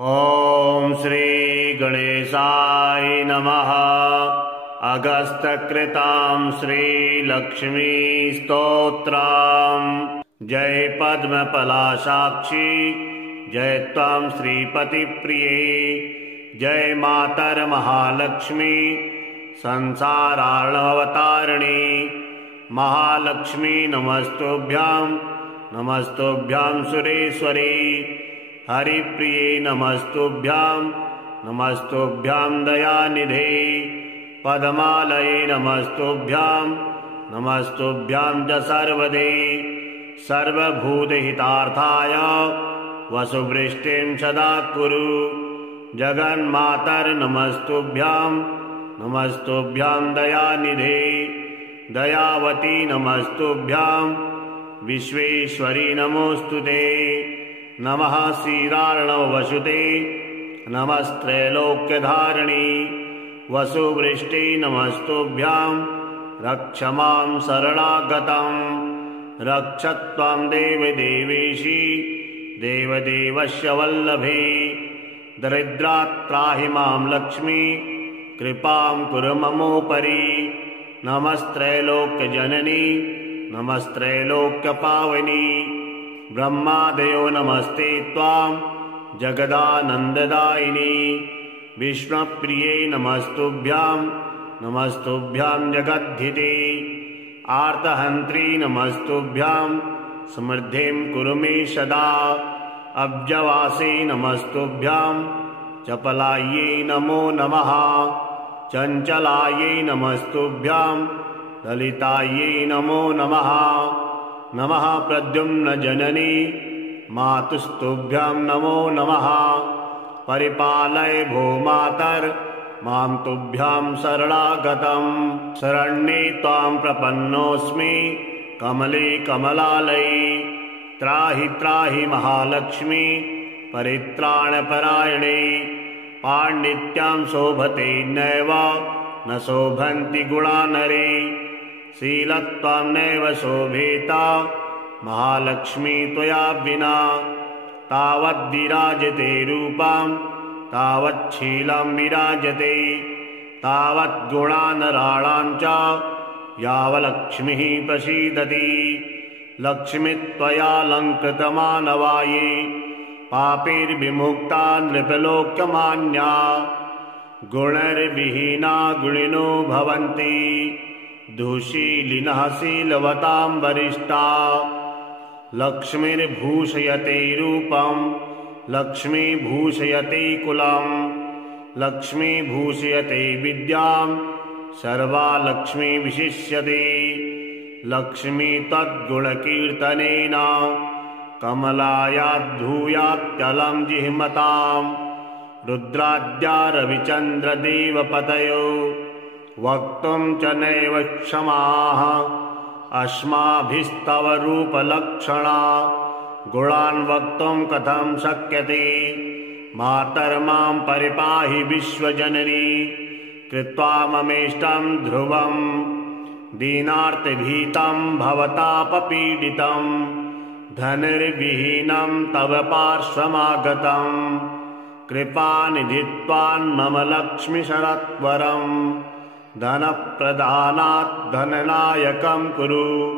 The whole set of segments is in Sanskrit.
ॐ श्री गणेशाय नमः। अगस्त्यकृतं श्रीलक्ष्मी स्तोत्रम्। जय पद्मपलाशाक्षी, जय त्वं श्रीपतिप्रिये, जय मातर महालक्ष्मी संसारार्णवतारिणी। महालक्ष्मी नमस्तुभ्यां, नमस्तुभ्यां सुरेश्वरी। हरिप्रिये नमस्तुभ्यां, नमस्तुभ्यां दयानिधे। पद्मालये नमस्तुभ्यां, नमस्तुभ्यां च सर्वदे। सर्वभूतहितार्थाय वसुवृष्टिं सदा कुरु। जगन्मातर नमस्तुभ्यां, नमस्तुभ्यां दयानिधे। दयावती नमस्तुभ्यां, विश्वेश्वरी नमोऽस्तुते। नमः क्षीरार्णवसुते, नमस्त्रैलोक्यधारिणी। वसुवृष्टि नमस्तुभ्यां, रक्ष मां शरणागतं। रक्ष त्वं देवदेवेशी, देवदेवस्य वल्लभे। दरिद्रात् त्राहि मां लक्ष्मी, कृपां कुरु ममोपरि। नमस्त्रैलोक्यजननी, नमस्त्रैलोक्यपावनी। ब्रह्मादयो नमस्ते त्वां, जगदानन्ददायिनी। विष्णुप्रिये नमस्तुभ्यां, नमस्तुभ्यां जगद्धिते। आर्तहन्त्री नमस्तुभ्यां, समृद्धिं कुरु मे सदा। अब्जवासे नमस्तुभ्यां, चपलायै नमो नमः। चञ्चलायै नमस्तुभ्यां, ललितायै नमो नमः। नमः प्रद्युम्न जननी, मातुस्तुभ्यां नमो नमः। परिपालय भो मातर, मां तुभ्यां शरणागतं। शरण्ये त्वां प्रपन्नोऽस्मि, कमले कमलालये। त्राहि त्राहि महालक्ष्मी, परित्राणपरायणे। पाण्डित्यां शोभते नैव, न शोभन्ति गुणा नरे। शीलत्वं नैव शोभेता, महालक्ष्मी त्वया विना। तावद्विराजते रूपं, तावच्छीलं विराजते। तावद्गुणानराणां च, यावलक्ष्मीः प्रसीदति। लक्ष्मी त्वयालङ्कृतमानवाये, पापैर्विमुक्ता नृपलोकमान्या। गुणैर्विहीना गुणिनो भवन्ति, दुःशीलिनः शीलवतां वरिष्ठा। लक्ष्मीर्भूषयते रूपं, लक्ष्मी भूषयते कुलं। लक्ष्मी भूषयते विद्यां, सर्वा लक्ष्मी विशिष्यते। लक्ष्मी तद्गुणकीर्तनेन, कमलायाद्धूयात्यलं जिह्मताम्। रुद्राद्या रविचन्द्रदेवपतयो, वक्तुं च नैव क्षमाः अस्माभिस्तव रूपलक्षणा। गुणान् वक्तुं कथं शक्यते, मातर्मां परिपाहि विश्वजननी। कृत्वा ममेष्टं ध्रुवं, दीनार्तभीतं भवतापपीडितं। धनिर्विहीनं तव पार्श्वमागतं, कृपानिधित्वान् मम लक्ष्मीशरत्वरम्। धनप्रदानात् धननायकं कुरु,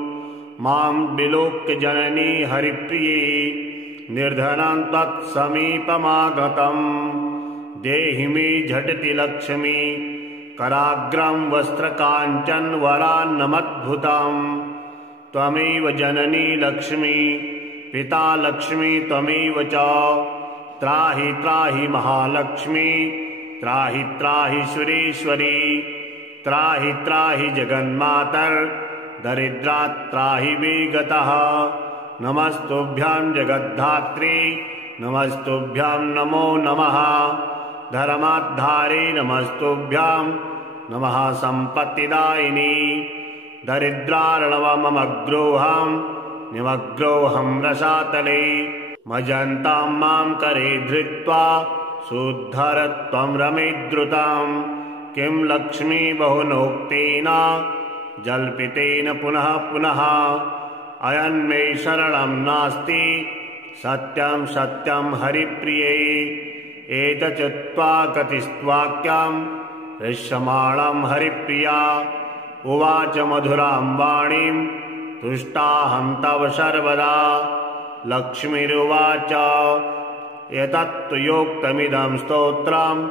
मां विलोक्य जननी हरिप्रिये। निर्धनं तत्समीपमागतं, देहि मे झटिति लक्ष्मी। कराग्रं वस्त्रकाञ्चनवरान्नमद्भुतं, त्वमेव जननी लक्ष्मी, पिता लक्ष्मी त्वमेव च। त्राहि त्राहि महालक्ष्मी, त्राहि त्राहि सुरेश्वरी। त्राहि त्राहि जगन्मातर, दरिद्रात् त्राहि विगतः। नमस्तुभ्यां जगद्धात्री, नमस्तुभ्यां नमो नमः। धर्माधारे नमस्तुभ्यां, नमः सम्पत्तिदायिनी। दरिद्रार्णवमग्रोहं, निमग्रोहं रसातले। मजन्तां मां करे धृत्वा, शुद्धर त्वं रमेद्रुतं। किं लक्ष्मी बहुनोक्तेन, जल्पितेन पुनः पुनः। अयन्मे शरणं नास्ति सत्यं सत्यं हरिप्रिये। एतच्चुत्वा कतिस्त्वाक्यां हृष्यमाणं हरिप्रिया उवाच मधुरां वाणीं तुष्टाहं तव सर्वदा। लक्ष्मीरुवाच एतत्तु योक्तमिदं स्तोत्रं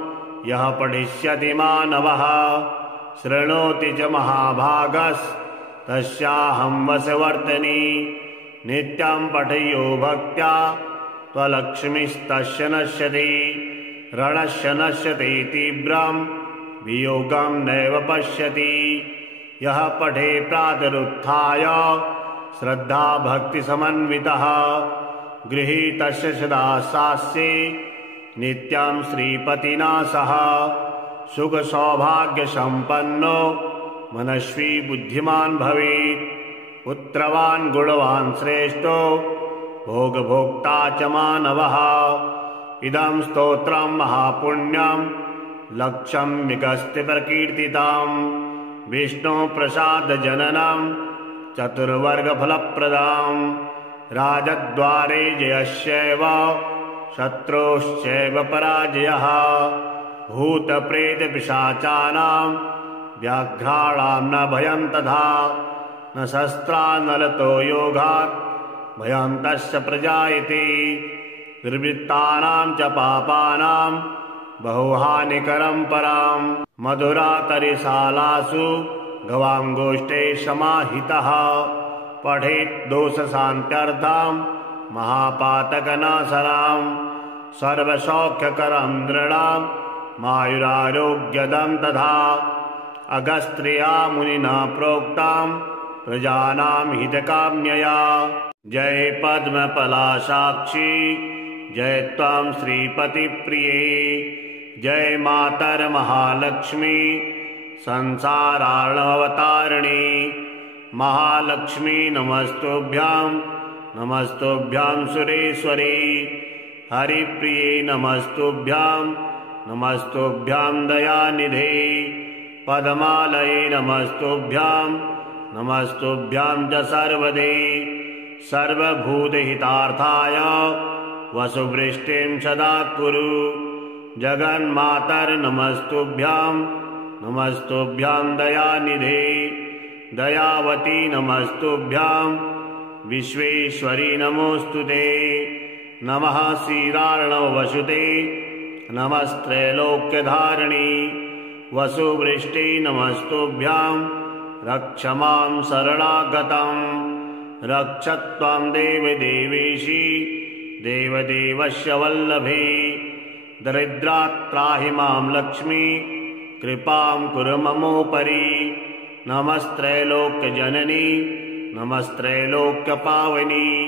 यः पठिष्यति मानवः शृणोति च महाभागस्तस्याहं वशवर्तिनी। नित्यं पठयो भक्त्या त्वलक्ष्मीस्तस्य नश्यति रणस्य नश्यति तीव्रं वियोगं नैव पश्यति। यः पठे प्रातरुत्थाय श्रद्धा भक्तिसमन्वितः गृहीतस्य सदा सास्ये नित्यं श्रीपतिना सह। सुखसौभाग्यसम्पन्नो मनस्वी बुद्धिमान् भवेत् पुत्रवान् गुणवान् श्रेष्ठो भोगभोक्ता च मानवः। इदं स्तोत्रं महापुण्यं लक्षम्यगस्त्य प्रकीर्तितं विष्णुप्रसादजननं चतुर्वर्गफलप्रदां। राजद्वारे जयस्यैव शत्रोश्चैव पराजयः भूतप्रेतपिशाचानां व्याघ्राणां न भयं तथा न शस्त्रानलतो योगात् भयं तस्य प्रजायते। दुर्वृत्तानां च पापानां बहुहानिकरं परां मधुरातरिशालासु गवाङ्गोष्ठे समाहितः पठेत् दोषशान्त्यर्थं महापातकनाशनं सर्वसौख्यकरं दृढं मायुरारोग्यदं तथा। अगस्त्या मुनिना प्रोक्तं प्रजानां हितकाम्यया। जय पद्मपलाशाक्षी जय त्वं श्रीपतिप्रिये जय मातर्महालक्ष्मी संसारार्णवतारिणी। महालक्ष्मी नमस्तुभ्यां नमस्तुभ्यां सुरेश्वरी। हरिप्रिये नमस्तुभ्यां नमस्तुभ्यां दयानिधे। पद्मालये नमस्तुभ्यां नमस्तुभ्यां च सर्वदे। सर्वभूतहितार्थाय वसुवृष्टिं सदा कुरु। जगन्मातर्नमस्तुभ्यां नमस्तुभ्यां दयानिधे। दयावती नमस्तुभ्यां विश्वेश्वरी नमोऽस्तुते। नमः क्षीरार्णवसुते नमस्त्रैलोक्यधारिणी। वसुवृष्टि नमस्तुभ्यां रक्ष मां शरणागतं। रक्ष त्वं देवदेवेशी देवदेवस्य वल्लभे। दरिद्रात् त्राहि मां लक्ष्मी कृपां कुरु ममोपरि। नमस्त्रैलोक्यजननी नमस्त्रैलोक्यपावनी।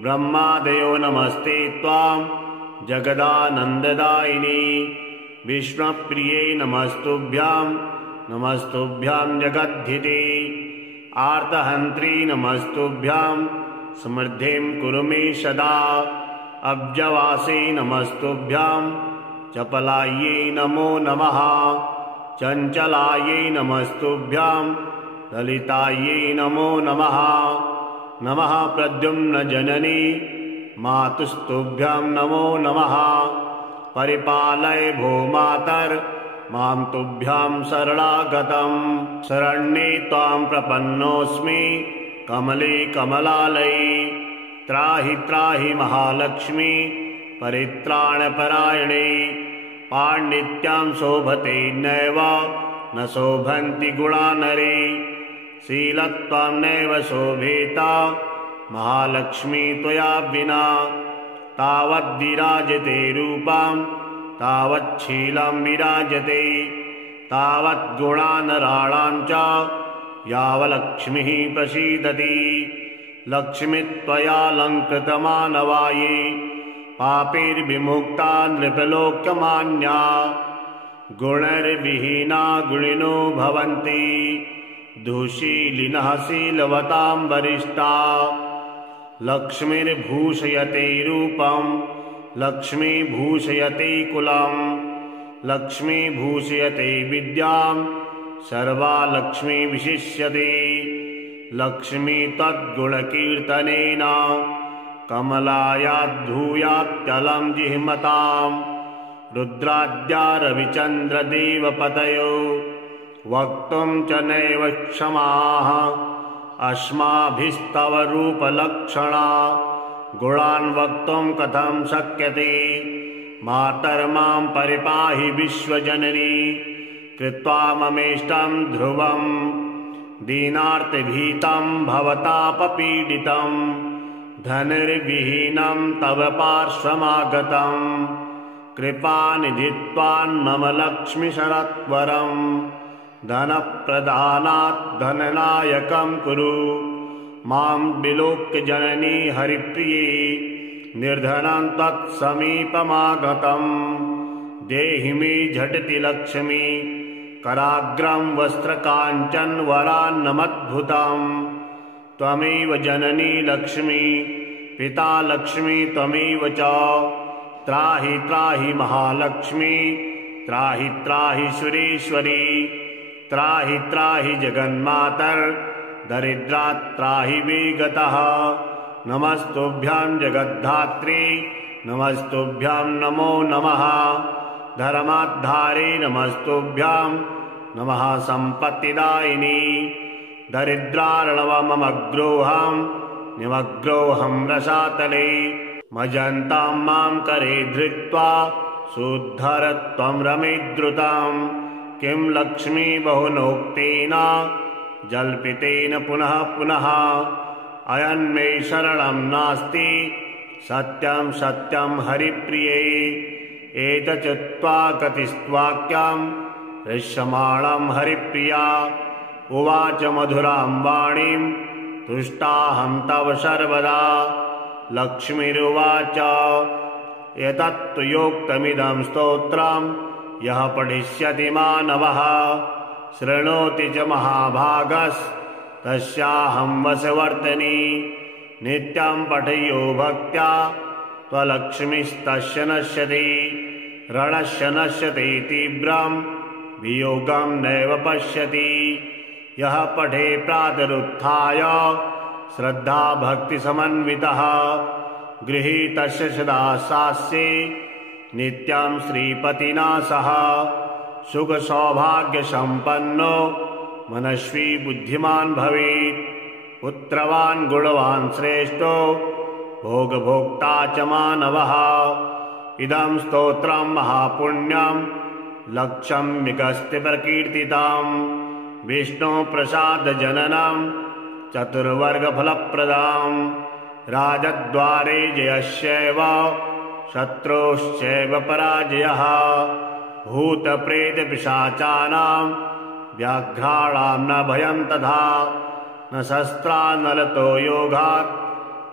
ब्रह्मादयो नमस्ते त्वां जगदानन्ददायिनी। विष्णुप्रिये नमस्तुभ्यां नमस्तुभ्यां जगद्धिते। आर्तहन्त्री नमस्तुभ्यां समृद्धिं कुरु मे सदा। अब्जवासे नमस्तुभ्यां चपलायै नमो नमः। चञ्चलायै नमस्तुभ्यां ललितायै नमो नमः। नमः प्रद्युम्नजननी मातुस्तुभ्यां नमो नमः। परिपालय भो मातर् मां तुभ्यां शरणागतं। शरण्ये त्वां प्रपन्नोऽस्मि कमले कमलालये। त्राहि त्राहि महालक्ष्मी परित्राणपरायणे। पाण्डित्यां शोभते नैव न शोभन्ति गुणा नरे। शीलत्वं नैव शोभेता महालक्ष्मी त्वया विना। तावद्विराजते रूपं तावच्छीलं विराजते। तावद्गुणानराणां च यावलक्ष्मीः प्रसीदति। लक्ष्मी त्वयालङ्कृतमानवाये पापैर्विमुक्ता नृपलोकमान्या। गुणैर्विहीना गुणिनो भवन्ति दुःशीलिनः शीलवतां वरिष्ठा। लक्ष्मीर्भूषयते रूपं लक्ष्मी भूषयते कुलं। लक्ष्मी भूषयते विद्यां सर्वा लक्ष्मी विशिष्यते। लक्ष्मी तद्गुणकीर्तनेन कमलायाद्धूयात्यलं जिह्मतां। रुद्राद्या रविचन्द्रदेवपतयो वक्तुं च नैव क्षमाः अस्माभिस्तव रूपलक्षणा गुणान् वक्तुं कथं शक्यते मातर्मां परिपाहि विश्वजननी कृत्वा ममेष्टं ध्रुवं दीनार्तभीतं भवतापपीडितं धनुर्विहीनं तव पार्श्वमागतं कृपानिधित्वान् मम लक्ष्मीशरत्वरं धनप्रदानात् धननायकं कुरु मां विलोक्य जननी हरिप्रिये निर्धनं त्वत्समीपमागतं देहि मे झटिति लक्ष्मी कराग्रं वस्त्रकाञ्चनवरान्नमद्भुतं त्वमेव जननी लक्ष्मी पिता लक्ष्मी त्वमेव च त्राहि त्राहि महालक्ष्मी त्राहि त्राहि सुरेश्वरी त्राहि त्राहि जगन्मातर् दरिद्रात् त्राहि वेगतः नमस्तुभ्यां जगद्धात्री नमस्तुभ्यां नमो नमः धर्माद्धारे नमस्तुभ्यां नमः सम्पत्तिदायिनी दरिद्रार्णवमग्रोहं निमग्रोहं रसातले मजन्तां मां करे धृत्वा सुद्धर त्वं रमेद्रुतां किं लक्ष्मी बहुनोक्तेन जल्पितेन पुनः पुनः अयन्मे शरणं नास्ति सत्यं सत्यं हरिप्रिये एतच्चित्वा कतिस्त्वाक्यं हृष्यमाणं हरिप्रिया उवाच मधुरां वाणीं तुष्टाहं तव सर्वदा लक्ष्मीरुवाच एतत्तु योक्तमिदं स्तोत्रं यः पठिष्यति मानवः शृणोति च महाभागस्तस्याहं वशवर्तिनी नित्यं पठयो भक्त्या त्वलक्ष्मीस्तस्य नश्यति रणस्य नश्यति तीव्रं वियोगं नैव पश्यति यः पठे प्रातरुत्थाय श्रद्धा भक्तिसमन्वितः गृहीतस्य सदा सास्ये नित्यं श्रीपतिना सह सुखसौभाग्यसम्पन्नो मनस्वी बुद्धिमान् भवेत् पुत्रवान् गुणवान् श्रेष्ठो भोगभोक्ता च मानवः इदं स्तोत्रं महापुण्यं लक्ष्म्यगस्त्य प्रकीर्तितं विष्णुप्रसादजननं चतुर्वर्गफलप्रदं राजद्वारे जयस्यैव शत्रोश्चैव पराजयः भूतप्रेतपिशाचानां व्याघ्राणां न भयं तथा न शस्त्रान्नलतो योगात्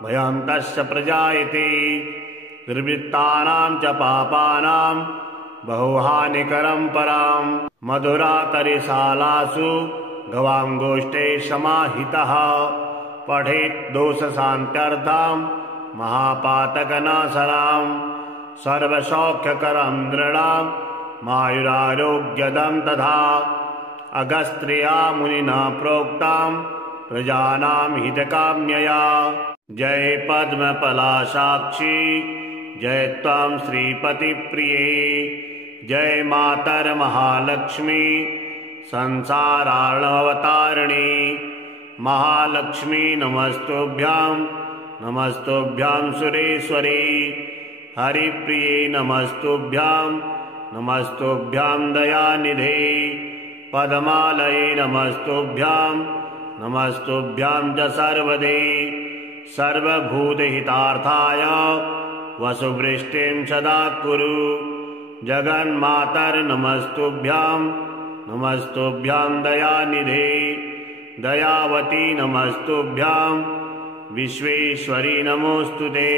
भयं तस्य प्रजायते दुर्वृत्तानां च पापानां बहुहानिकरं परां मधुरातरिशालासु गवाङ्गोष्ठे समाहितः पठेत् दोषशान्त्यर्थं महापातकनाशनां सर्वसौख्यकरं नृणां मायुरारोग्यदं तथा अगस्त्रिया मुनिना प्रोक्तां प्रजानां हितकाम्यया जय पद्मपलाशाक्षी जय त्वं श्रीपतिप्रिये जय मातर्महालक्ष्मी संसारार्णवतारिणी महालक्ष्मी नमस्तुभ्यां नमस्तुभ्यां सुरेश्वरी हरिप्रिये नमस्तुभ्यां नमस्तुभ्यां दयानिधे पद्मालये नमस्तुभ्यां नमस्तुभ्यां च सर्वदे सर्वभूतहितार्थाय वसुवृष्टिं सदा कुरु जगन्मातर्नमस्तुभ्यां नमस्तुभ्यां दयानिधे दयावती नमस्तुभ्यां विश्वेश्वरी नमोऽस्तुते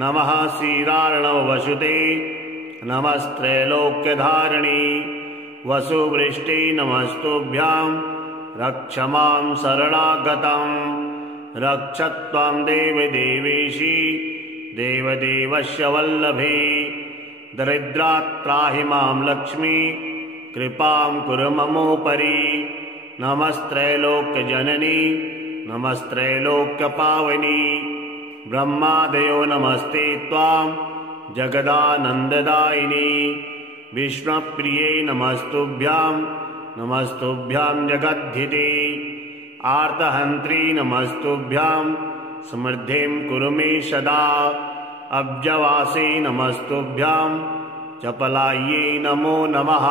नमः क्षीरार्णववसुते नमस्त्रैलोक्यधारिणी वसुवृष्टि नमस्तुभ्यां रक्ष मां शरणागतं रक्ष त्वं देवदेवेशी देवदेवस्य वल्लभे दरिद्रात् त्राहि मां लक्ष्मी कृपां कुरु ममोपरि नमस्त्रैलोक्यजननी नमस्त्रैलोक्यपावनी ब्रह्मादयो नमस्ते त्वां जगदानन्ददायिनी विष्णुप्रिये नमस्तुभ्यां नमस्तुभ्यां जगद्धिते आर्तहन्त्री नमस्तुभ्यां समृद्धिं कुरु मे सदा अब्जवासे नमस्तुभ्यां चपलायै नमो नमः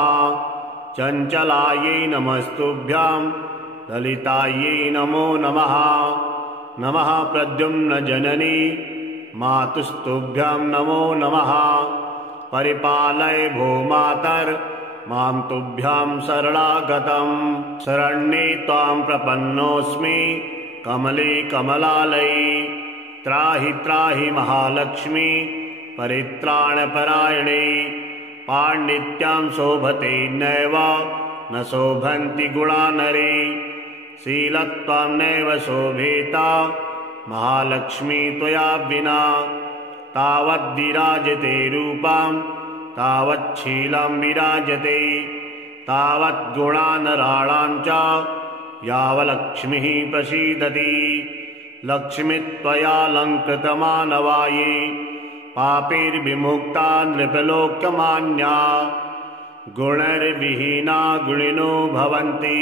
चञ्चलायै नमस्तुभ्यां ललितायै नमो नमः नमः प्रद्युम्नजननी मातुस्तुभ्यां नमो नमः परिपालय भो मातर मां तुभ्यां शरणागतं शरण्ये त्वां प्रपन्नोऽस्मि कमले कमलालये त्राहि त्राहि महालक्ष्मी परित्राणपरायणे पाण्डित्यां शोभते नैव न शोभन्ति गुणा नरे शीलत्वां नैव शोभेता महालक्ष्मी त्वया विना तावद्विराजते रूपां तावच्छीलं विराजते तावद्गुणानराणां च यावलक्ष्मीः प्रसीदति लक्ष्मीत्वयालङ्कृतमानवाये पापैर्विमुक्ता नृपलोकमान्या गुणैर्विहीना गुणिनो भवन्ति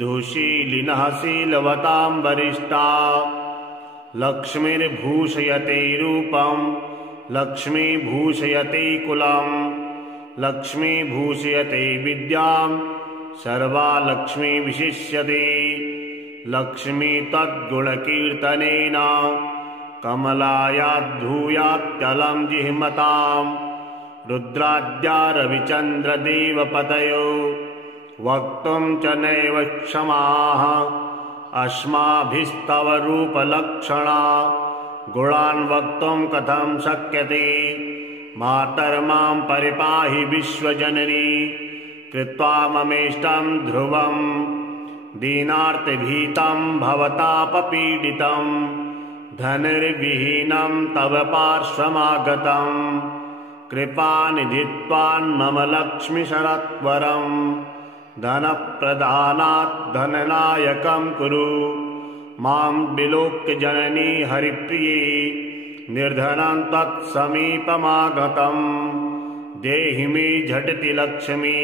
दुःशीलिनः शीलवतां वरिष्ठा लक्ष्मीर्भूषयते रूपं लक्ष्मी भूषयते कुलं लक्ष्मी भूषयते विद्यां सर्वा लक्ष्मी विशिष्यते लक्ष्मी तद्गुणकीर्तनेन कमलायाद्धूयात्यलं जिह्मतां रुद्राद्या रविचन्द्रदेवपतयो वक्तुं च नैव क्षमाः अस्माभिस्तव रूपलक्षणा गुणान् वक्तुं कथं शक्यते मातर्मां परिपाहि विश्वजननी कृत्वा ममेष्टं ध्रुवं दीनार्तभीतं भवतापपीडितं धनुर्विहीनं तव पार्श्वमागतं कृपानिधित्वान्मम लक्ष्मीशरत्वरं धनप्रदानात् धननायकं कुरु मां विलोक्य जननी हरिप्रिये निर्धनं तत्समीपमागतं देहि मे झटिति लक्ष्मी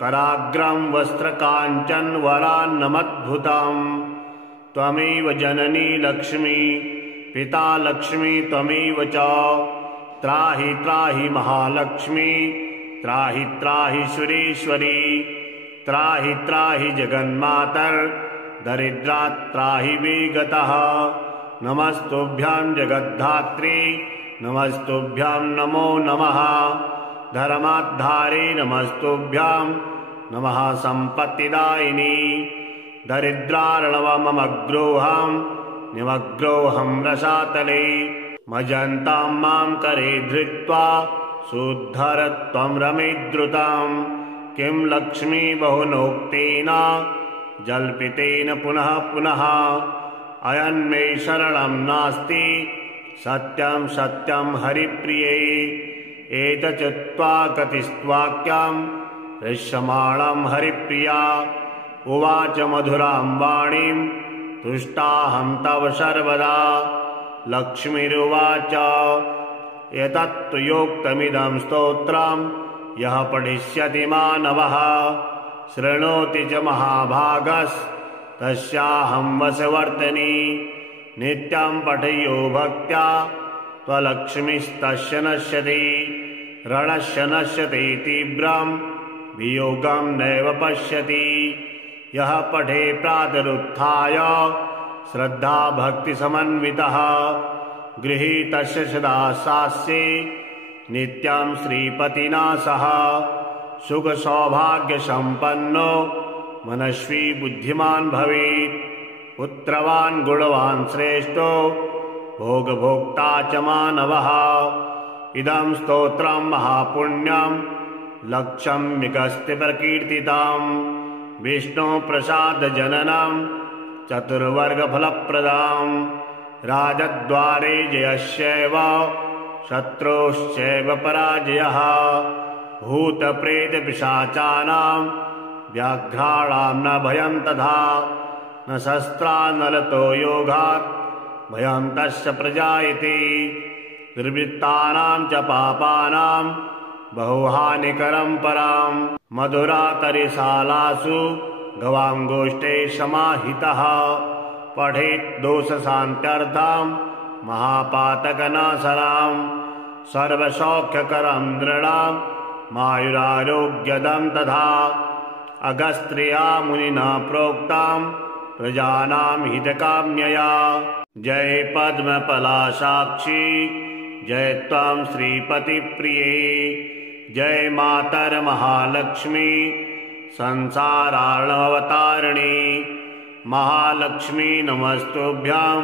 कराग्रं वस्त्रकाञ्चनवरान्नमद्भुतं त्वमेव जननी लक्ष्मी पिता लक्ष्मी त्वमेव च त्राहि त्राहि महालक्ष्मी त्राहि त्राहि सुरेश्वरी त्राहि त्राहि जगन्मातर दरिद्रात् त्राहि विगतः नमस्तुभ्यां जगद्धात्री नमस्तुभ्यां नमो नमः धर्माद्धारे नमस्तुभ्यां नमः सम्पत्तिदायिनी दरिद्रार्णवमग्रोहं निमग्रोहं रसातले मजन्तां मां करे धृत्वा शुद्धरत्वं रमेद्रुतां किं लक्ष्मी बहुनोक्तेन जल्पितेन पुनः पुनः अयन्मे शरणं नास्ति सत्यं सत्यं हरिप्रिये एतच्चुत्वा कतिस्त्वाक्यं हृष्यमाणं हरिप्रिया उवाच मधुरां वाणीं तुष्टाहं तव सर्वदा लक्ष्मीरुवाच एतत्तु योक्तमिदं स्तोत्रं यः पठिष्यति मानवः शृणोति च महाभागस्तस्याहं वशवर्तिनी नित्यं पठयो भक्त्या त्वलक्ष्मीस्तस्य नश्यति रणस्य नश्यति तीव्रं वियोगं नैव पश्यति यः पठे प्रातरुत्थाय श्रद्धा भक्तिसमन्वितः गृहीतस्य सदा सास्ये नित्यं श्रीपतिना सह सुखसौभाग्यसम्पन्नो मनस्वी बुद्धिमान् भवेत् पुत्रवान् गुणवान् श्रेष्ठो भोगभोक्ता च मानवः इदं स्तोत्रं महापुण्यं लक्षम्यगस्ति प्रकीर्तितं विष्णुप्रसादजननं चतुर्वर्गफलप्रदां राजद्वारे जयस्यैव शत्रोश्चैव पराजयः भूतप्रेतपिशाचानां व्याघ्राणां न भयं तथा न शस्त्रानलतो योगात् भयं तस्य प्रजायते दुर्वृत्तानां च पापानां बहुहानिकरं परां मधुरातरिशालासु गवाङ्गोष्ठे समाहितः पठेत् दोषशान्त्यर्थां महापातकनाशनां सर्वसौख्यकरं दृढां मायुरारोग्यदं तथा अगस्त्रिया मुनिना प्रोक्तां प्रजानां हितकाम्यया। जय पद्मपलाशाक्षी जय त्वां श्रीपतिप्रिये जय मातर्महालक्ष्मी संसारार्णवतारिणी महालक्ष्मी नमस्तुभ्यां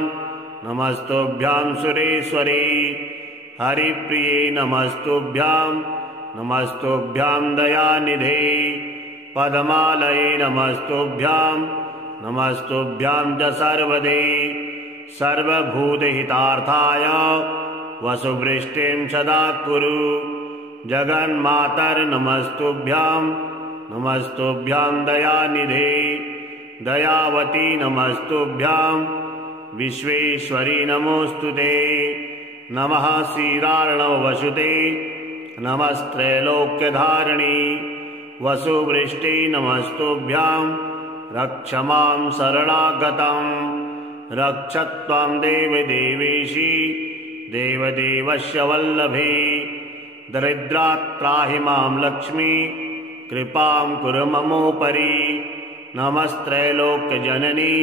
नमस्तुभ्यां सुरेश्वरी हरिप्रिये नमस्तुभ्यां नमस्तुभ्यां दयानिधे पद्मालये नमस्तुभ्यां नमस्तुभ्यां च सर्वदे सर्वभूतहितार्थाय वसुवृष्टिं सदा कुरु जगन्मातर्नमस्तुभ्यां नमस्तुभ्यां दयानिधे दयावती नमस्तुभ्यां विश्वेश्वरी नमोऽस्तुते नमः क्षीरार्णवसुते नमस्त्रैलोक्यधारिणी वसुवृष्टि नमस्तुभ्यां रक्ष मां शरणागतं रक्षत्वं देवदेवेशी देवदेवस्य वल्लभे दरिद्रात्राहि मां लक्ष्मी कृपां कुरु ममोपरि नमस्त्रैलोक्यजननी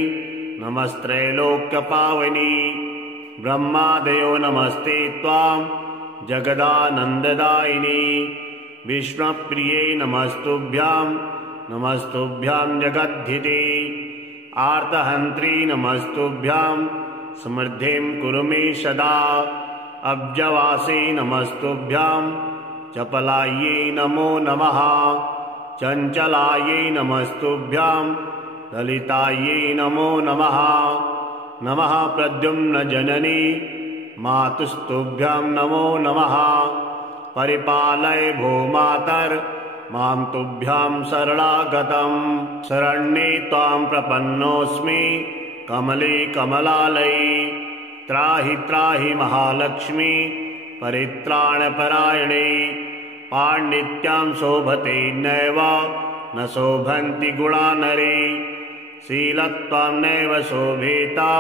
नमस्त्रैलोक्यपावनी ब्रह्मादयो नमस्ते त्वां जगदानन्ददायिनी विष्णुप्रिये नमस्तुभ्यां नमस्तुभ्यां जगद्धिते आर्तहन्त्री नमस्तुभ्यां समृद्धिं कुरु मे सदा अब्जवासे नमस्तुभ्यां चपलायै नमो नमः चञ्चलायै नमस्तुभ्यां ललितायै नमो नमः नमः प्रद्युम्नजननी मातुस्तुभ्यां नमो नमः परिपालय भो मातर् मां तुभ्यां शरणागतं शरण्ये त्वां प्रपन्नोऽस्मि कमले कमलालये त्राहि त्राहि महालक्ष्मी परित्राणपरायणे पाण्डित्यां शोभते नैव न शोभन्ति गुणा नरे शीलत्वां नैव शोभेता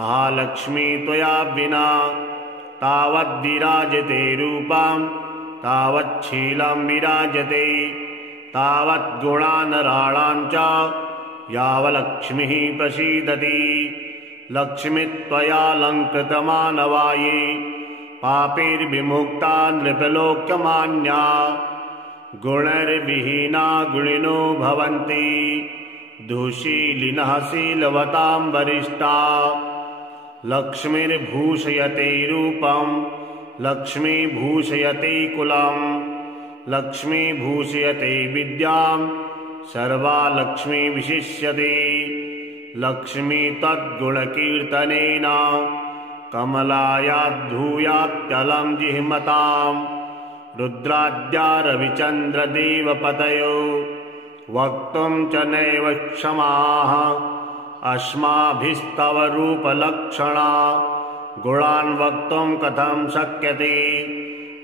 महालक्ष्मी त्वया विना तावद्विराजते रूपां तावच्छीलं विराजते तावद्गुणानराणां च यावलक्ष्मीः प्रसीदति लक्ष्मीत्वयालङ्कृतमानवाये पापैर्विमुक्ता नृपलोकमान्या गुणैर्विहीना गुणिनो भवन्ति दुःशीलिनः शीलवतां वरिष्ठा लक्ष्मीर्भूषयते रूपं लक्ष्मी भूषयते कुलं लक्ष्मी भूषयते विद्यां सर्वा लक्ष्मी विशिष्यते लक्ष्मी तद्गुणकीर्तनेन कमलायाद्धूयात्यलं जिह्मतां रुद्राद्या रविचन्द्रदेवपतयो वक्तुं च नैव क्षमाः अस्माभिस्तव रूपलक्षणा गुणान् वक्तुं कथं शक्यते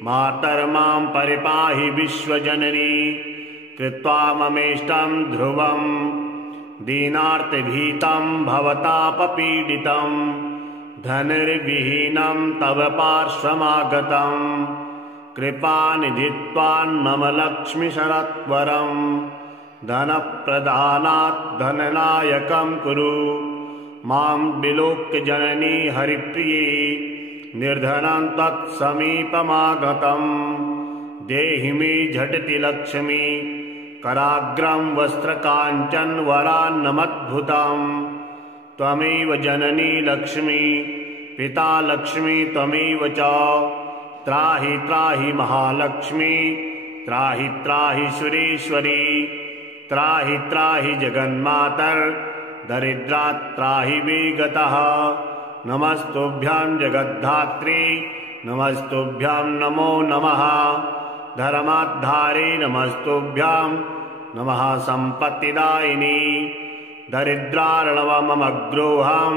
मातर्मां परिपाहि विश्वजननी कृत्वा ममेष्टं ध्रुवं दीनार्तभीतं भवतापपीडितं धनुर्विहीनं तव पार्श्वमागतं कृपानिधित्वान् मम लक्ष्मीशरत्वरं धनप्रदानात् धननायकं कुरु मां विलोक्य जननी हरिप्रिये निर्धनं तत्समीपमागतं देहि मे झटिति लक्ष्मी कराग्रं वस्त्रकाञ्चनवरान्नमद्भुतं त्वमेव जननी लक्ष्मी पिता लक्ष्मी त्वमेव च त्राहि त्राहि महालक्ष्मी त्राहि त्राहि सुरेश्वरी त्राहि त्राहि जगन्मातर् दरिद्रात् त्राहि विगतः नमस्तुभ्यां जगद्धात्री नमस्तुभ्यां नमो नमः धर्माद्धारे नमस्तुभ्यां नमः सम्पत्तिदायिनी दरिद्रार्णवमग्रोहं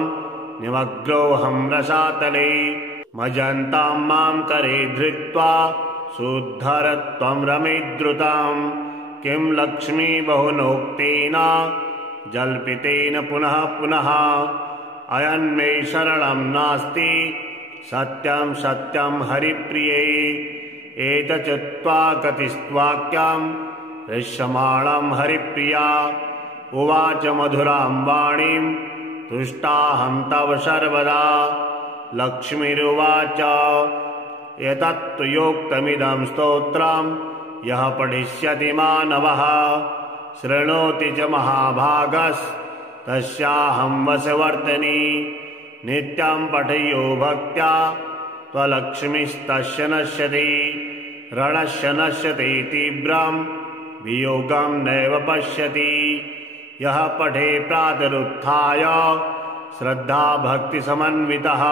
निमग्रोहं रसातले मजन्तां मां करे धृत्वा शुद्धरत्वं रमेद्रुतां किं लक्ष्मी बहुनोक्तेन जल्पितेन पुनः पुनः अयन्मे शरणं नास्ति सत्यं सत्यं हरिप्रिये एतच्चुत्वा कतिस्त्वाक्यं हृष्यमाणं हरिप्रिया उवाच मधुरां वाणीं तुष्टाहं तव सर्वदा लक्ष्मीरुवाच एतत्तु योक्तमिदं स्तोत्रं यः पठिष्यति मानवः शृणोति च महाभागस्तस्याहं वशवर्तिनी नित्यं पठयो भक्त्या त्वलक्ष्मीस्तस्य नश्यति रणस्य नश्यति तीव्रं वियोगं नैव पश्यति यः पठे प्रातरुत्थाय श्रद्धा भक्तिसमन्वितः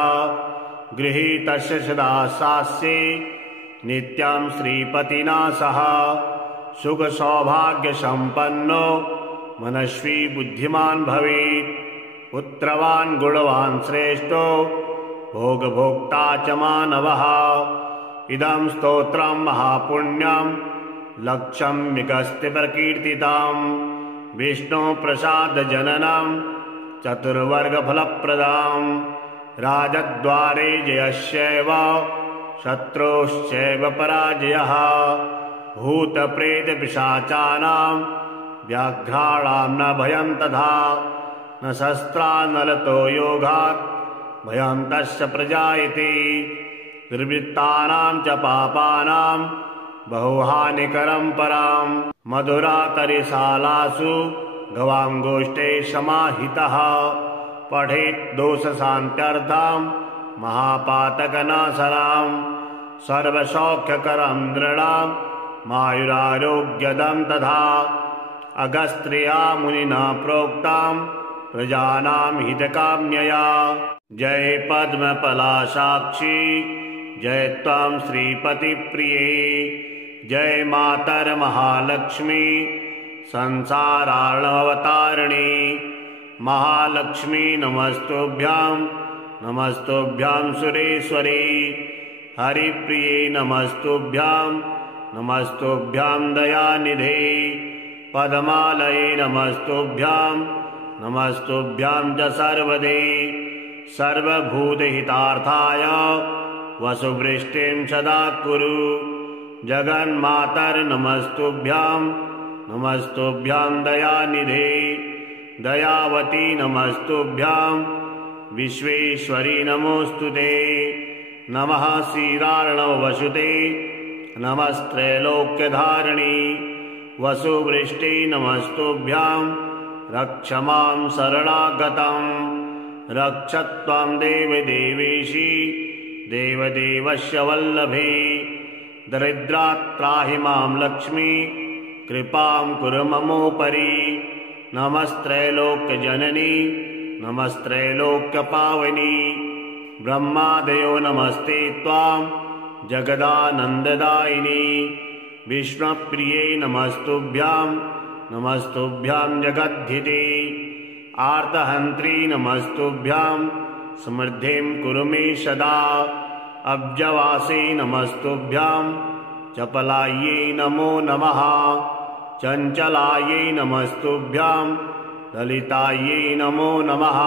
गृहीतस्य सदा सास्ये नित्यं श्रीपतिना सह सुखसौभाग्यसम्पन्नो मनस्वी बुद्धिमान् भवेत् पुत्रवान् गुणवान् श्रेष्ठो भोगभोक्ता च मानवः इदं स्तोत्रं महापुण्यं लक्ष्यं विगस्ति प्रकीर्तितां विष्णुप्रसादजननं चतुर्वर्गफलप्रदां राजद्वारे जयस्यैव शत्रोश्चैव पराजयः भूतप्रेतपिशाचानां व्याघ्राणां न भयं तथा न शस्त्रानलतो योगात् भयं तस्य प्रजायते दुर्वृत्तानां च पापानां बहुहानिकरं परां मधुरातरिशालासु गवाङ्गोष्ठे समाहितः पठेत् दोषशान्त्यर्थं महापातकनाशनां सर्वसौख्यकरं दृढं मायुरारोग्यदं तथा अगस्त्रिया मुनिना प्रोक्तां प्रजानां हितकाम्यया जय पद्मपलाशाक्षी जय त्वां श्रीपतिप्रिये जय मातर्महालक्ष्मी संसारार्णवतारिणी महालक्ष्मी नमस्तुभ्यां नमस्तुभ्यां सुरेश्वरी हरिप्रिये नमस्तुभ्यां नमस्तुभ्यां दयानिधे पद्मालये नमस्तुभ्यां नमस्तुभ्यां च सर्वदे सर्वभूतहितार्थाय वसुवृष्टिं सदा कुरु जगन्मातर्नमस्तुभ्यां नमस्तुभ्यां दयानिधे दयावती नमस्तुभ्यां विश्वेश्वरी नमोऽस्तुते नमः श्रीरार्णवसुते नमस्त्रैलोक्यधारिणी वसुवृष्टि नमस्तुभ्यां रक्ष मां शरणागतं रक्ष त्वां देवदेवेशी देवदेवस्य वल्लभे दरिद्रात्राहि मां लक्ष्मी कृपां कुरु ममोपरि नमस्त्रैलोक्यजननी नमस्त्रैलोक्यपावनी ब्रह्मादयो नमस्ते त्वां जगदानन्ददायिनी विष्णुप्रिये नमस्तुभ्यां नमस्तुभ्यां जगद्धिते आर्तहन्त्री नमस्तुभ्यां समृद्धिं कुरु मे सदा अब्जवासे नमस्तुभ्यां चपलायै नमो नमः चञ्चलायै नमस्तुभ्यां ललितायै नमो नमः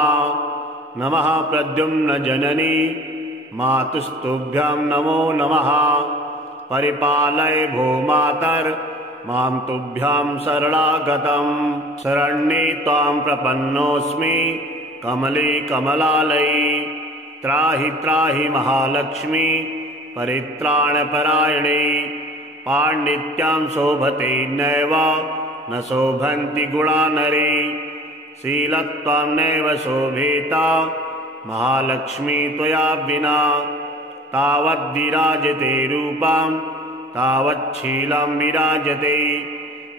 नमः प्रद्युम्नजननी मातुस्तुभ्यां नमो नमः परिपालय भो मातर् मां तुभ्यां शरणागतं शरण्ये त्वां प्रपन्नोऽस्मि कमले कमलालये त्राहि त्राहि महालक्ष्मी परित्राणपरायणे पाण्डित्यां शोभते नैव न शोभन्ति गुणा नरे शीलत्वां नैव शोभेता महालक्ष्मी त्वया विना तावद्विराजते रूपां तावच्छीलं विराजते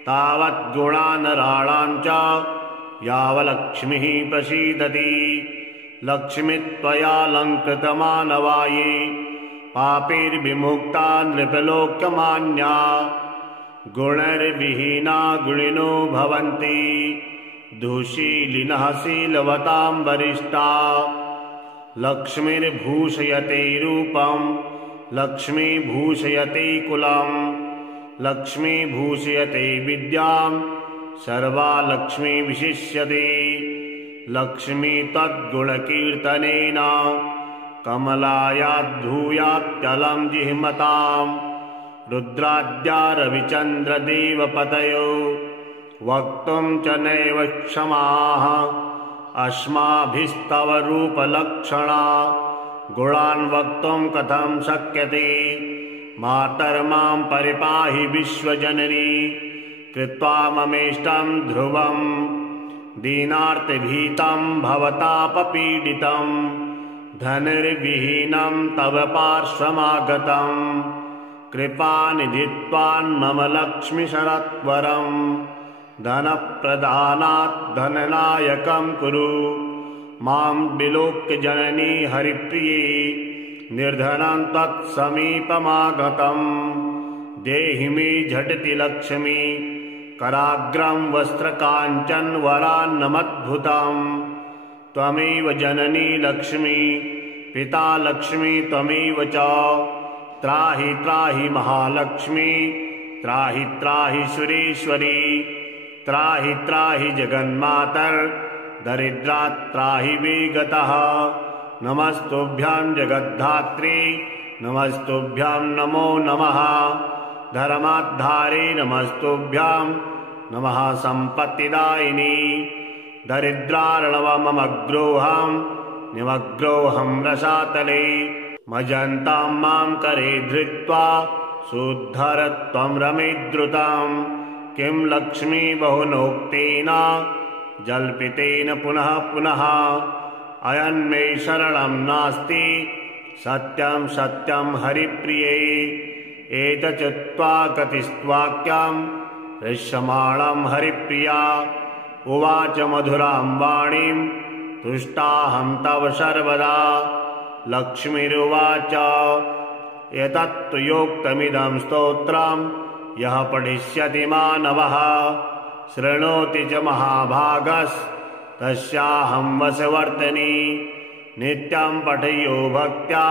तावद्गुणानराणां च यावलक्ष्मीः प्रसीदति लक्ष्मीत्वयालङ्कृतमानवाये पापैर्विमुक्ता नृपलोकमान्या गुणैर्विहीना गुणिनो भवन्ति दुःशीलिनः शीलवतां वरिष्ठा लक्ष्मीर्भूषयते रूपं लक्ष्मी भूषयते कुलं लक्ष्मी भूषयते विद्यां सर्वा लक्ष्मी विशिष्यते। लक्ष्मी तद्गुणकीर्तनेन कमलायाद्धूयात्यलं जिह्मतां रुद्राद्या रविचन्द्रदेवपतयो वक्तुं च नैव क्षमाः अस्माभिस्तव रूपलक्षणा गुणान् वक्तुं कथं शक्यते। मातर्मां परिपाहि विश्वजननी कृत्वा ममेष्टं ध्रुवं दीनार्तभीतं भवतापपीडितं धनुर्विहीनं तव पार्श्वमागतं कृपानिधित्वान् मम लक्ष्मीशरत्वरं धनप्रदानात् धननायकं कुरु मां विलोक्य जननी हरिप्रिये निर्धनं तत्समीपमागतं देहि मे झटिति लक्ष्मी कराग्रं वस्त्रकाञ्चनवरान्नमद्भुतं त्वमेव जननी लक्ष्मी पिता लक्ष्मी त्वमेव च त्राहि त्राहि महालक्ष्मी त्राहि त्राहि सुरेश्वरी त्राहि त्राहि जगन्मातर् दरिद्रात् त्राहि विगतः नमस्तुभ्यां जगद्धात्री नमस्तुभ्यां नमो नमः धर्माद्धारे नमस्तुभ्यां नमः सम्पत्तिदायिनी दरिद्रार्णवमग्रोहं निमग्रोहं रसातले मजन्तां मां करे धृत्वा शुद्धर त्वं रमेद्रुतां किं लक्ष्मी बहुनोक्तेन जल्पितेन पुनः पुनः अयन्मे शरणं नास्ति सत्यं सत्यं हरिप्रिये एतच्चत्वा कतिस्त्वाक्यं हृष्यमाणं हरिप्रिया उवाच मधुरां वाणीं तुष्टाहं तव सर्वदा लक्ष्मीरुवाच एतत्तु योक्तमिदं स्तोत्रं यः पठिष्यति मानवः शृणोति च महाभागस्तस्याहं वशवर्तिनी नित्यं पठयो भक्त्या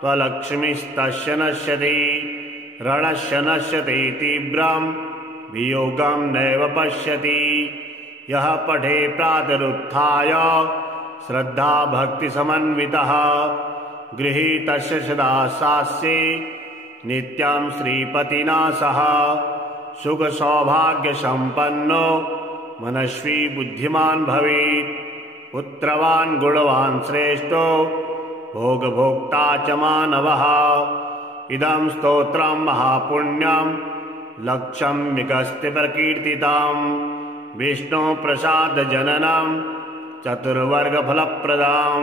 त्वलक्ष्मीस्तस्य नश्यति रणस्य नश्यति तीव्रं वियोगं नैव पश्यति यः पठे प्रातरुत्थाय श्रद्धा भक्तिसमन्वितः गृहीतस्य सदा सास्ये नित्यं श्रीपतिना सह सुखसौभाग्यसम्पन्नो मनस्वी बुद्धिमान् भवेत् पुत्रवान् गुणवान् श्रेष्ठो भोगभोक्ता च मानवः इदं स्तोत्रं महापुण्यं लक्ष्म्यगस्त्य प्रकीर्तितं विष्णुप्रसादजननं चतुर्वर्गफलप्रदां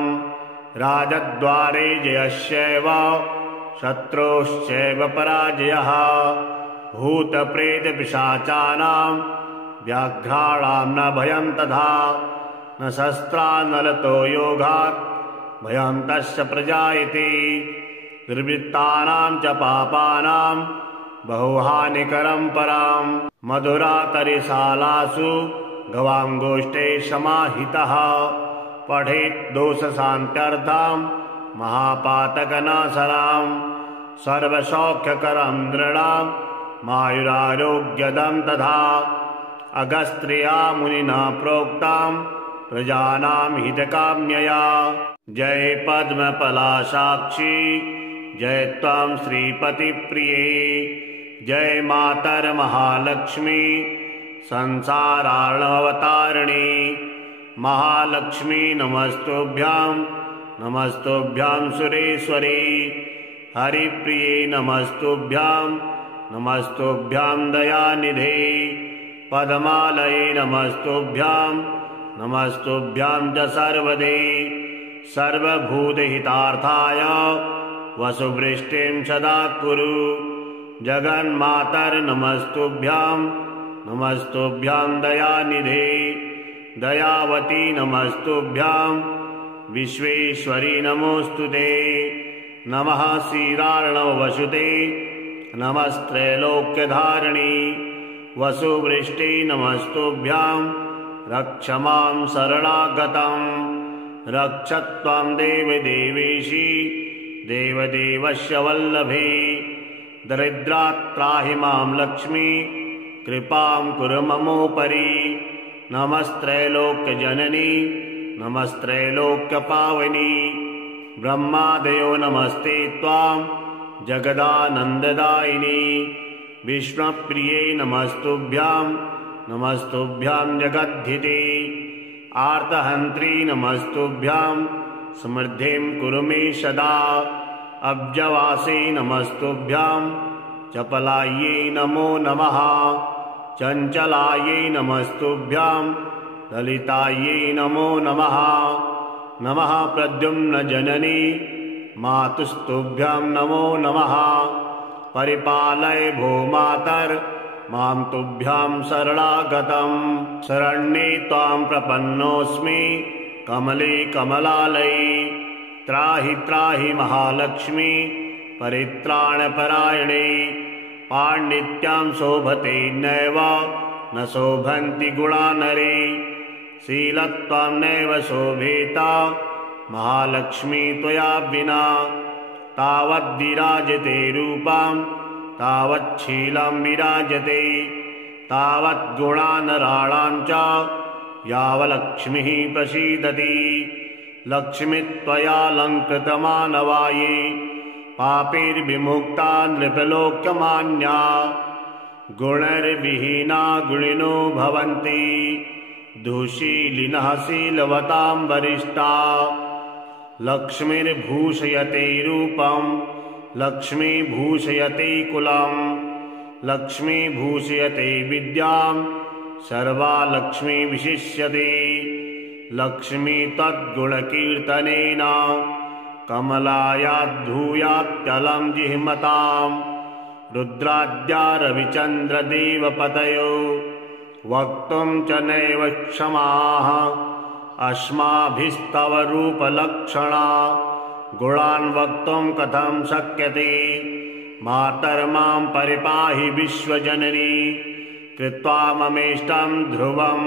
राजद्वारे जयस्यैव शत्रोश्चैव पराजयः भूतप्रेतपिशाचानां व्याघ्राणां न भयं तथा न शस्त्रानलतो योगात् भयं तस्य प्रजायते दुर्वृत्तानां च पापानां बहुहानिकरं परां मधुरातरिशालासु गवाङ्गोष्ठे समाहितः पठेत् दोषशान्त्यर्थं महापातकनाशनां सर्वसौख्यकरं दृढं मायुरारोग्यदं तथा अगस्त्रिया मुनिना प्रोक्तां प्रजानां हितकाम्यया जय पद्मपलाशाक्षी जय त्वां श्रीपतिप्रिये जय मातर्महालक्ष्मी संसारार्णवतारिणी महालक्ष्मी नमस्तुभ्यां नमस्तुभ्यां सुरेश्वरी हरिप्रिये नमस्तुभ्यां नमस्तुभ्यां दयानिधे पद्मालये नमस्तुभ्यां नमस्तुभ्यां च सर्वदे सर्वभूतहितार्थाय वसुवृष्टिं सदा कुरु जगन्मातर्नमस्तुभ्यां नमस्तुभ्यां दयानिधे दयावती नमस्तुभ्यां विश्वेश्वरी नमोऽस्तुते नमः श्रीरार्णवसुते नमस्त्रैलोक्यधारिणी वसुवृष्टि नमस्तुभ्यां रक्ष मां शरणागतं रक्षत्वं देवदेवेशी देवदेवस्य वल्लभे दरिद्रात् त्राहि मां लक्ष्मी कृपां कुरु ममोपरि नमस्त्रैलोक्यजननी नमस्त्रैलोक्यपावनी ब्रह्मादयो नमस्ते त्वां जगदानन्ददायिनी विष्णुप्रिये नमस्तुभ्यां नमस्तुभ्यां जगद्धिते आर्तहन्त्री नमस्तुभ्यां समृद्धिं कुरु मे सदा अब्जवासे नमस्तुभ्यां चपलायै नमो नमः चञ्चलायै नमस्तुभ्यां ललितायै नमो नमः नमः प्रद्युम्न जननी मातुस्तुभ्यां नमो नमः परिपालय भो मातर् मां तुभ्यां शरणागतं शरण्ये त्वां प्रपन्नोऽस्मि कमले कमलालये त्राहि त्राहि महालक्ष्मी परित्राणपरायणे पाण्डित्यां शोभते नैव न शोभन्ति गुणा नरे शीलत्वां नैव शोभेता महालक्ष्मी त्वया विना तावद्विराजते रूपां तावच्छीलं विराजते तावद्गुणानराणां च यावलक्ष्मीः प्रसीदति लक्ष्मी त्वयालङ्कृतमानवाये पापैर्विमुक्ता नृपलोकमान्या गुणैर्विहीना गुणिनो भवन्ति दुःशीलिनः शीलवतां वरिष्ठा लक्ष्मीर्भूषयते रूपं लक्ष्मी भूषयते कुलं लक्ष्मी भूषयते विद्यां सर्वा लक्ष्मी विशिष्यते लक्ष्मी तद्गुणकीर्तनेन कमलायाद्धूयात्यलं जिह्मतां रुद्राद्या रविचन्द्रदेवपतयो वक्तुं च नैव क्षमाः अस्माभिस्तव रूपलक्षणा गुणान् वक्तुं कथं शक्यते मातर्मां परिपाहि विश्वजननी कृत्वा ममेष्टं ध्रुवं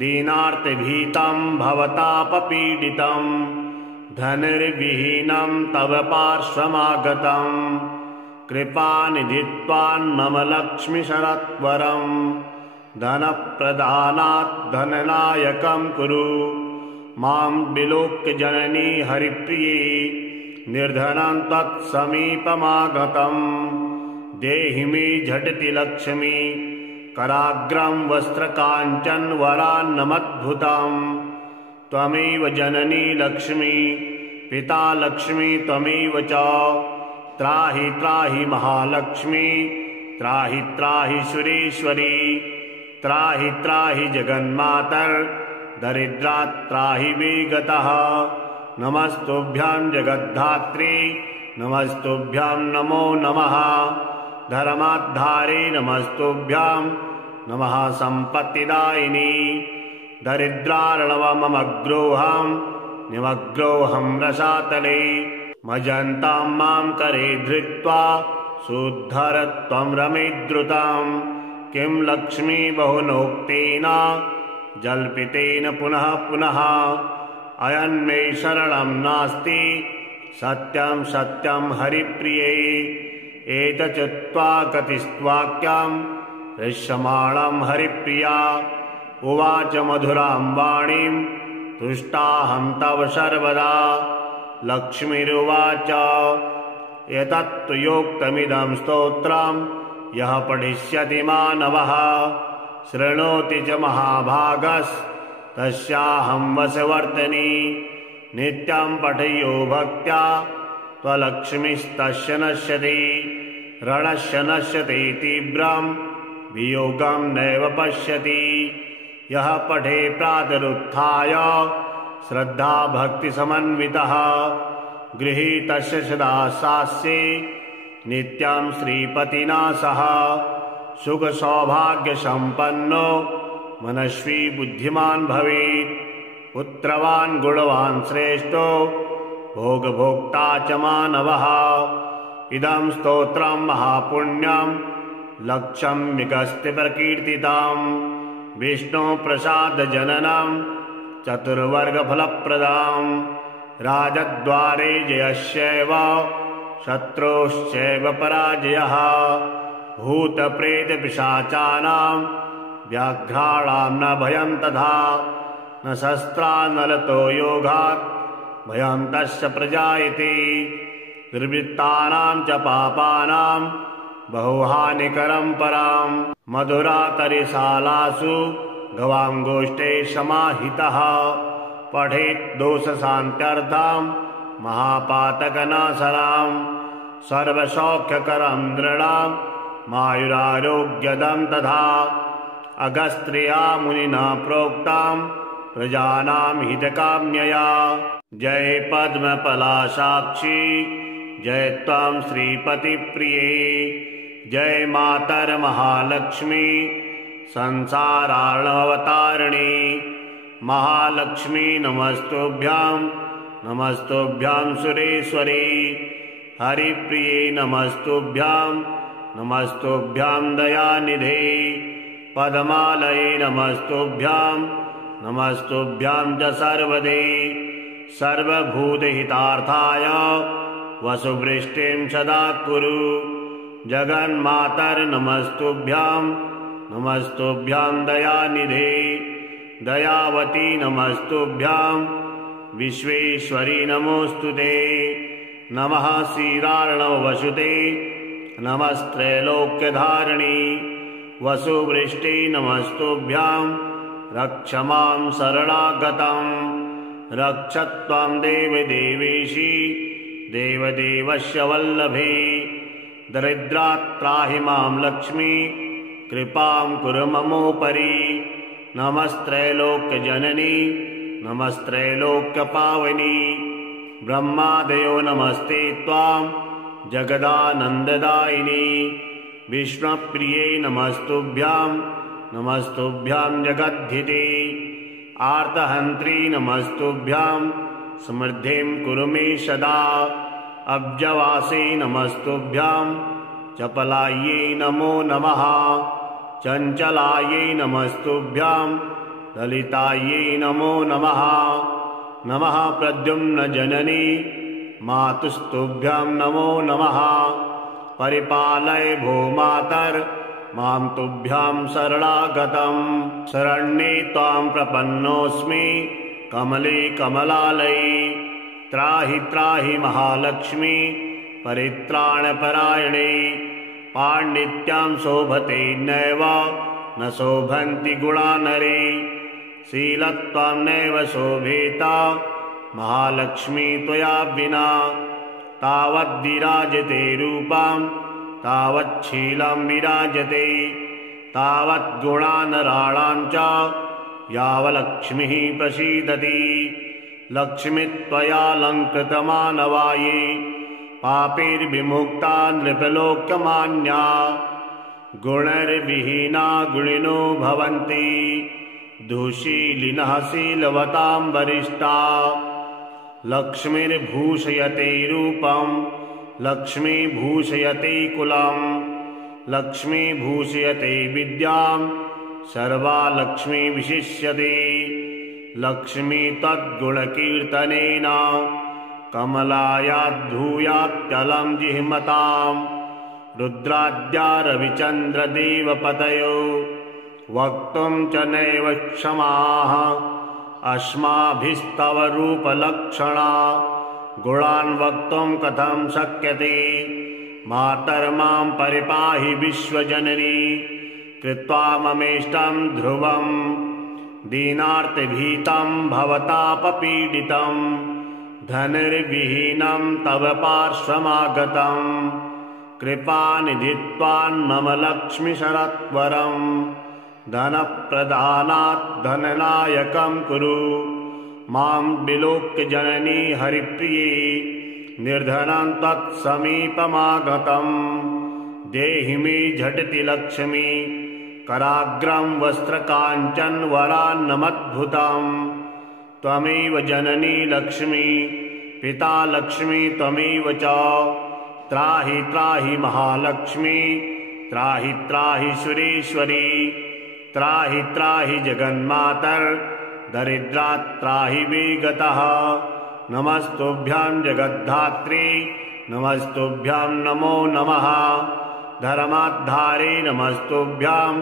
दीनार्तभीतं भवतापपीडितं धनुर्विहीनं तव पार्श्वमागतं कृपानिधित्वान् मम लक्ष्मीशरत्वरं धनप्रदानात् धननायकं कुरु मां विलोक्य जननी हरिप्रिये निर्धनं तत्समीपमागतं देहि मे झटिति लक्ष्मी कराग्रं वस्त्रकाञ्चनवरान्नमद्भुतं त्वमेव जननी लक्ष्मी पिता लक्ष्मी त्वमेव च त्राहि त्राहि महालक्ष्मी त्राहि त्राहि सुरेश्वरी त्राहि त्राहि जगन्मातर् दरिद्रात् त्राहि विगतः नमस्तुभ्यां जगद्धात्री नमस्तुभ्यां नमो नमः धर्माद्धारे नमस्तुभ्यां नमः सम्पत्तिदायिनी दरिद्रार्णवमग्रोहं निमग्रोहं रसातले मजन्तां मां करे धृत्वा शुद्धरत्वं रमेद्रुतं किं लक्ष्मी बहुनोक्तेन जल्पितेन पुनः पुनः अयन्मे शरणं नास्ति सत्यं सत्यं हरिप्रिये एतच्चुत्वा कतिस्त्वाक्यं हृष्यमाणं हरिप्रिया उवाच मधुरां वाणीं तुष्टाहं तव सर्वदा लक्ष्मीरुवाच एतत्तु योक्तमिदं स्तोत्रं यः पठिष्यति मानवः शृणोति च महाभागस्तस्याहं वशवर्तिनी नित्यं पठयो भक्त्या त्वलक्ष्मीस्तस्य नश्यति रणस्य नश्यति तीव्रं वियोगं नैव पश्यति यः पठे प्रातरुत्थाय श्रद्धा भक्तिसमन्वितः गृहीतस्य सदा सास्ये नित्यं श्रीपतिना सह सुखसौभाग्यसम्पन्नो मनस्वी बुद्धिमान् भवेत् पुत्रवान् गुणवान् श्रेष्ठो भोगभोक्ता च मानवः इदं स्तोत्रं महापुण्यं लक्ष्यमिकस्ति प्रकीर्तितं विष्णुप्रसादजननं चतुर्वर्गफलप्रदाम् राजद्वारे जयस्यैव शत्रोश्चैव पराजयः भूतप्रेतपिशाचानां व्याघ्राणां न भयं तथा न शस्त्रानलतो योगात् भयं तस्य प्रजायते दुर्वृत्तानां च पापानां बहुहानिकरं परां मधुरातरिशालासु गवाङ्गोष्ठे समाहितः पठेत् दोषशान्त्यर्थं महापातकनाशनां सर्वसौख्यकरं दृढं मायुरारोग्यदं तथा अगस्त्रिया मुनिना प्रोक्तां प्रजानां हितकाम्यया जय पद्मपलाशाक्षी जय त्वां श्रीपतिप्रिये जय मातर्महालक्ष्मी संसारार्णवतारिणी महालक्ष्मी नमस्तुभ्यां नमस्तुभ्यां सुरेश्वरी हरिप्रिये नमस्तुभ्यां नमस्तुभ्यां दयानिधे पद्मालये नमस्तुभ्यां नमस्तुभ्यां च सर्वदे सर्वभूतहितार्थाय वसुवृष्टिं सदा कुरु जगन्मातर्नमस्तुभ्यां नमस्तुभ्यां दयानिधे दयावती नमस्तुभ्यां विश्वेश्वरी नमोऽस्तुते नमः श्रीरार्णवसुते नमस्त्रैलोक्यधारिणी वसुवृष्टि नमस्तुभ्यां रक्ष मां शरणागतं रक्ष त्वां देवदेवेशी देवदेवस्य वल्लभे दरिद्रात् त्राहि मां लक्ष्मी कृपां कुरु ममोपरि नमस्त्रैलोक्यजननी नमस्त्रैलोक्यपावनी ब्रह्मादयो नमस्ते त्वां जगदानन्ददायिनी विष्णुप्रिये नमस्तुभ्यां नमस्तुभ्यां जगद्धिते आर्तहन्त्री नमस्तुभ्यां समृद्धिं कुरु मे सदा अब्जवासे नमस्तुभ्यां चपलायै नमो नमः चञ्चलायै नमस्तुभ्यां ललितायै नमो नमः नमः प्रद्युम्नजननी मातुस्तुभ्यां नमो नमः परिपालय भो मातर् मां तुभ्यां शरणागतं शरण्ये त्वां प्रपन्नोऽस्मि कमले कमलालये त्राहि त्राहि महालक्ष्मी परित्राणपरायणे पाण्डित्यां शोभते नैव न शोभन्ति गुणा नरे शीलत्वां नैव शोभेता महालक्ष्मी त्वया विना तावद्विराजते रूपां तावच्छीलं विराजते तावद्गुणानराणां च यावलक्ष्मीः प्रसीदति लक्ष्मी त्वयालङ्कृतमानवाये पापैर्विमुक्ता नृपलोकमान्या गुणैर्विहीना गुणिनो भवन्ति दुःशीलिनः शीलवतां वरिष्ठा लक्ष्मीर्भूषयते रूपं लक्ष्मी भूषयते कुलं लक्ष्मी भूषयते विद्यां सर्वा लक्ष्मी विशिष्यते लक्ष्मी तद्गुणकीर्तनेन कमलायाद्धूयात्यलं जिह्मतां रुद्राद्या रविचन्द्रदेवपतयो वक्तुं च नैव क्षमाः अस्माभिस्तव रूपलक्षणा गुणान् वक्तुं कथं शक्यते मातर्मां परिपाहि विश्वजननी कृत्वा ममेष्टं ध्रुवं दीनार्तभीतं भवतापपीडितं धनुर्विहीनं तव पार्श्वमागतं कृपानिधित्वान् मम लक्ष्मीशरत्वरं धनप्रदानात् धननायकं कुरु मां विलोक्य जननी हरिप्रिये निर्धनं तत्समीपमागतं देहि मे झटिति लक्ष्मी कराग्रं वस्त्रकाञ्चनवरान्नमद्भुतं त्वमेव जननी लक्ष्मी पिता लक्ष्मी त्वमेव च त्राहि त्राहि महालक्ष्मी त्राहि त्राहि सुरेश्वरी त्राहि त्राहि जगन्मातर् दरिद्रात्राहि विगतः। नमस्तुभ्यां जगद्धात्री नमस्तुभ्यां नमो नमः। धर्माधारी नमस्तुभ्यां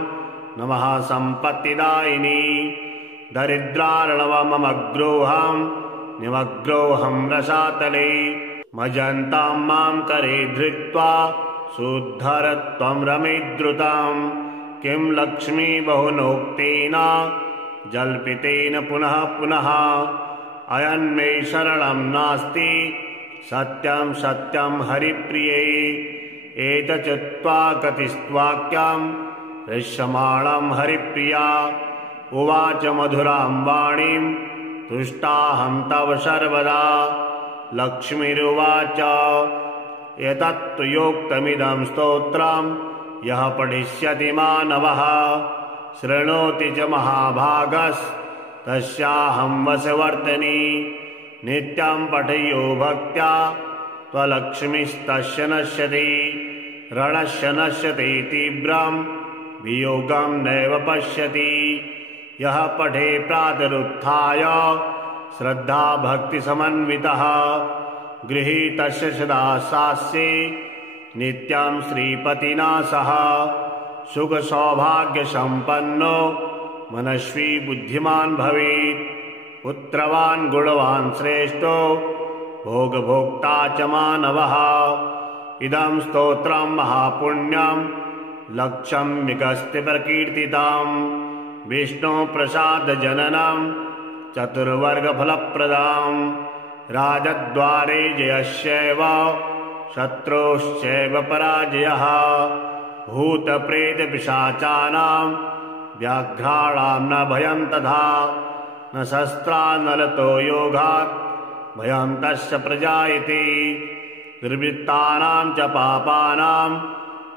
नमः सम्पत्तिदायिनी। दरिद्रार्णवमग्रोहं निमग्रोहं रसातले। मजन्तां मां करे धृत्वा शुद्धरत्वं रमेद्रुतां। किं लक्ष्मी बहुनोक्तेन जल्पितेन पुनः पुनः। अयन्मे शरणं नास्ति सत्यं सत्यं हरिप्रिये। एतच्चित्वा कतिस्त्वाक्यं हृष्यमाणं हरिप्रिया। उवाच मधुरां वाणीं तुष्टाहं तव सर्वदा। लक्ष्मीरुवाच एतत्तु योक्तमिदं स्तोत्रं यः पठिष्यति मानवः शृणोति च महाभागस्तस्याहं वशवर्तिनी। नित्यं पठयो भक्त्या त्वलक्ष्मीस्तस्य नश्यति। रणस्य नश्यति तीव्रं वियोगं नैव पश्यति। यः पठे प्रातरुत्थाय श्रद्धा भक्तिसमन्वितः गृहीतस्य सदा सास्ये नित्यं श्रीपतिना सह। सुखसौभाग्यसम्पन्नो मनस्वी बुद्धिमान् भवेत्। पुत्रवान् गुणवान् श्रेष्ठो भोगभोक्ता च मानवः। इदं स्तोत्रं महापुण्यं लक्षम्यगस्त्य प्रकीर्तितं। विष्णुप्रसादजननं चतुर्वर्गफलप्रदां। राजद्वारे जयस्यैव शत्रोश्चैव पराजयः। भूतप्रेतपिशाचानां व्याघ्राणां न भयं तथा। न शस्त्रान्नलतो योगात् भयं तस्य प्रजायते। दुर्वृत्तानां च पापानां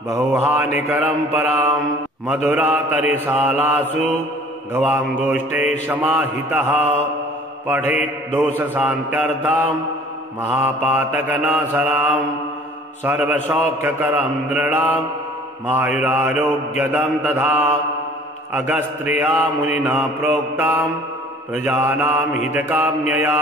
बहुहानिकरं परां। मधुरातरिशालासु गवाङ्गोष्ठे समाहितः। पठेत् दोषशान्त्यर्थं महापातकनाशनां। सर्वसौख्यकरं नृणां मायुरारोग्यदं तथा। अगस्त्या मुनिना प्रोक्तां प्रजानां हितकाम्यया।